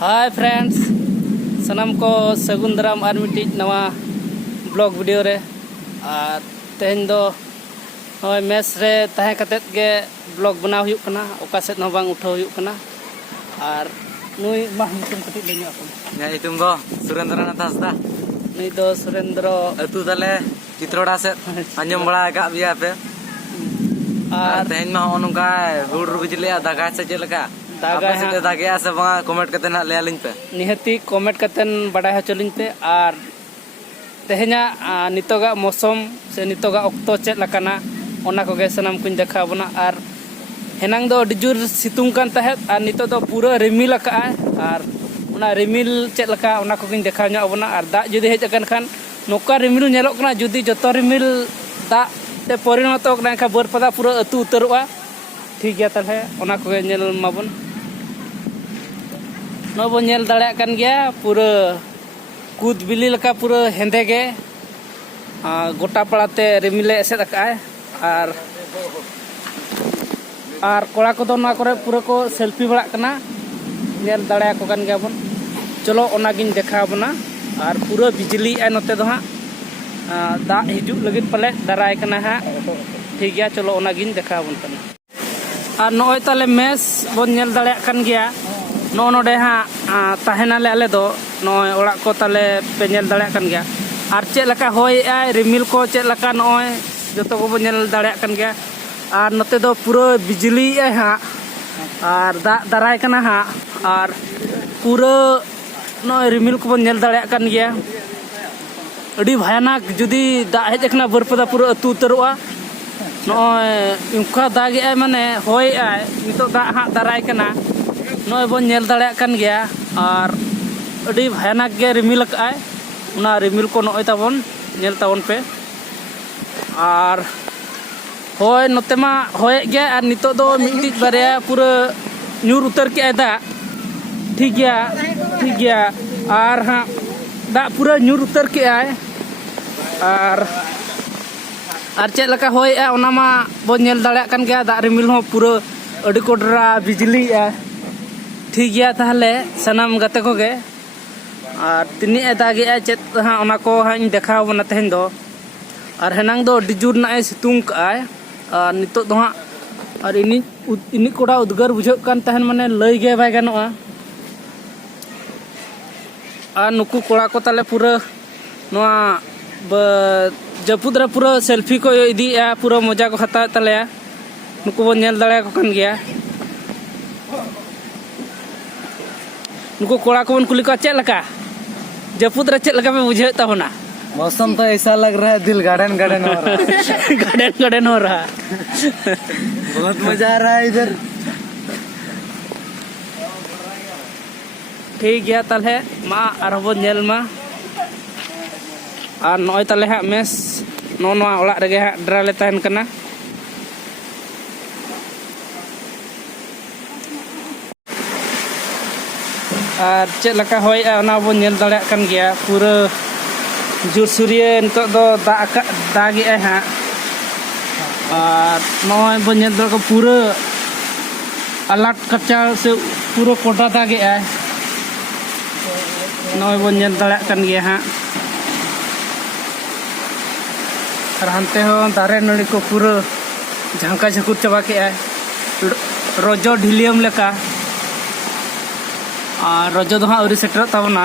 hi friends सनम को सगुन दाराम और मिट्टी नवा ब्लॉग वीडियो रे और तेहन दो मेस रे तहे कतेत गे ब्लॉग बनाव हुयुक कना ओका सेत न बांग उठाव हुयुक कना और नुई मा हितुम कटिक लेनु अपन या हितुम दो सुरेंद्रनाथ हांसदा नुई दो सुरेंद्र अतु तले चित्रोड़ा से अंजम बड़ा का बिया पे और तेहन मा ओनका हुडुर बिजली दागा से चलका दागा से दागा से बंगा कमेंट कते ना लेलिन पे निहती कमेंट कतेन बड़ा हचलिन पे और तेहना नितोगा मौसम से नितोगा अक्तो चेक लकाना ओना को गे सनम कुन देखा बना और हेनांग दो डिजुर सितुंग कान तहेत और नितो दो पूरा रिमिल का और ओना रिमिल चेक लका ओना को किन देखा ᱧᱚᱜ बना और दा जुदी हेज अकन खान नोका रिमिल नेलोक कना जुदी जतो रिमिल दा ते परिणत कना खा बरपदा पूरा अतु उतरवा ठीक गया तले ओना को गे नेल माबन नो बो नेल दाड़ा कन गया पूरा कूद बिली लका पूरा हेंदे गे गोटा पड़ाते रिमिले एसेद अकाय और कोड़ा को ना करे पूरा को सेल्फी बड़ा कना नेल दाड़ा को कन गया बन चलो ओना गिन देखा बना और पूरा बिजली है नोते दो हाँ दा हिजू लगिन पले दाराय कना हाँ ठीक गया चलो ओना गिन देखा बन कना और नोय ताले मेस बन नेल दाड़ा कन गया नो नोडे हाँ तहनाले आले दो नोय ओड़ा को ताले पे नेल दाड़ा कन गया और चेक लका होय आय रिमिल को चेक लका नोय जतो को बन नेल दाड़ा कन गया और नोते दो पूरा बिजली है हाँ और दा दाराय कना हाँ और पूरा नोय रिमिल को बन नेल दाड़ा कन गया अड़ी भयानक जुदी दा हेज एकना बरपदा पूरा अतु उतरवा नोय उनका दागे आय माने होय आय नितो दा हाँ दाराय कना नोय बन नेल दाड़ा कन गया और अड़ी भयानक गे रिमिल आय उना रिमिल को नोय ताबन नेल ताबन पे और होय नोते मा होय गया और नितो दो मिट्टी बारिया पूरा न्यूर उतर के दा ठीक गया और हाँ दा पूरा न्यूर उतर के आय और चेक लका होय आ ओना मा बन नेल दाड़ा कन गया दा रिमिल हो पूरा अड़ी कोडरा बिजली आ ठीक गया ताहले सनम गते को गे और तिनी दागे आ चेत हाँ ओना को हाँ देखा बना तेहन दो और हेनांग दो डिजुर ना सितुंग आय और नितो दो हाँ और इनी कोड़ा उद्गार बुझे कान तहन माने लई गे बाय गानोआ और नुकु कोड़ा को ताले पूरा नोआ जपुदरा पूरा सेल्फी को इदी पूरा मजा को हता ताले नुकु बन नेल दाड़ा को कान गया नुकु कोड़ा को बन कुली को चेक लका जपुदरा चेक लका पे बुझे ताबना मौसम तो ऐसा लग रहा है दिल गार्डन गार्डन हो रहा है गार्डन हो रहा बहुत मजा आ रहा है इधर ठीक गया ताले मा आरबो नेल मा और नोय ताले हा मेस नो नो ओला रेगे हा ड्रा ले तहन कना और चेक लका होय ओना बो नेल दाड़ा कन गया पूरा जुर सूर्य नितो दो दागे हाँ और नोय बो नेल दाड़ा को पूरा अलर्ट कच्चा से पूरा कोटा दागे नोय बो नेल दाड़ा कन गया हाँ और हानते हो दारे नड़ी को पूरा झांका झकुर चबा के रोजो ढिलियम लेका और रोजो दो हाँ उरी सेटर ताबना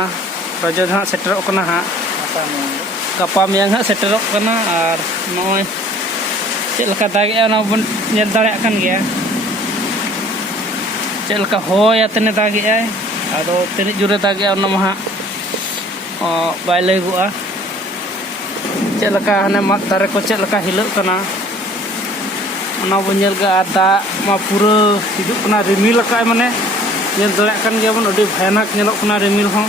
रोजो दो हाँ सेटर कना हाँ गपा मियांग हाँ सेटर कना और नोय चेक लका दागे ओना बन नेल दाड़ा कन गया चेक लका होय आतने दागे आय आदो तिनि जुरे दागे ओना मा बाय लैगुआ चेक लका हने माग दारे को चेक लका हिलक कना ओना बन नेल गा दा मा पूरा हिजुक कना रिमिल लका माने नेल दाड़ा कन गया बन अडी भयानक नेलोक कना रिमिल हो